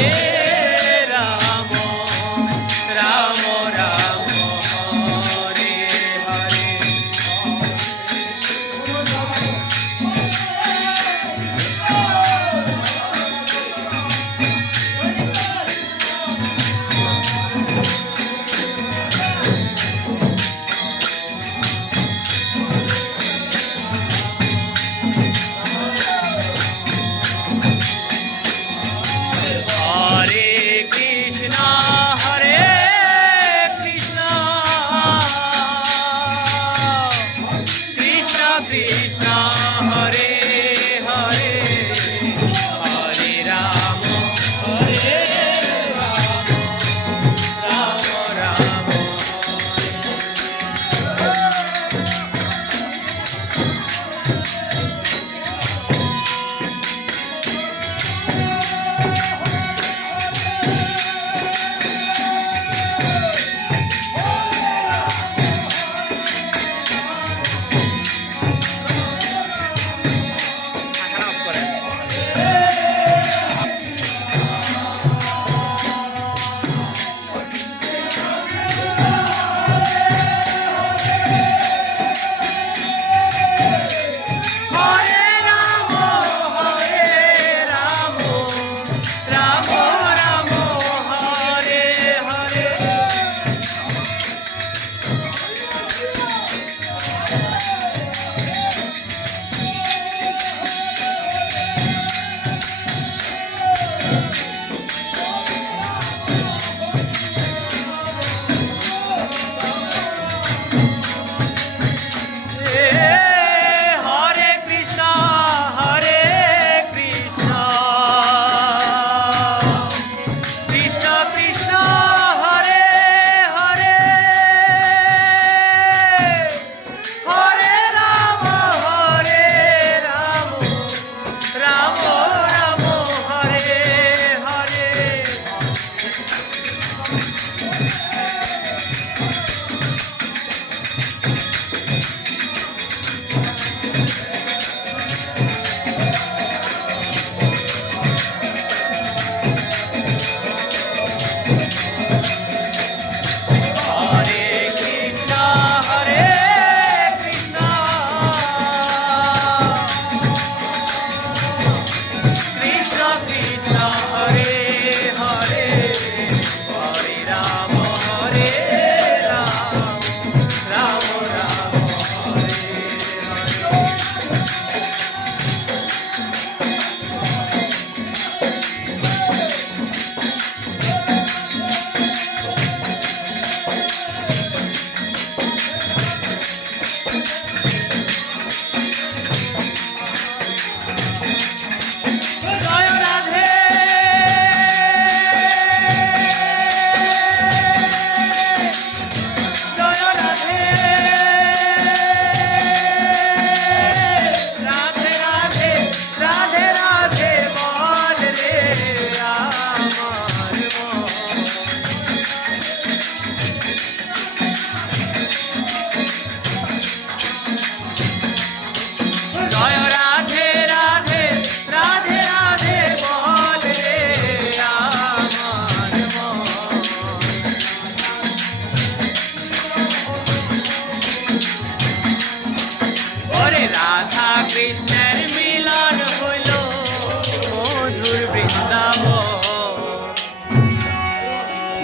yeah. Radha Krishna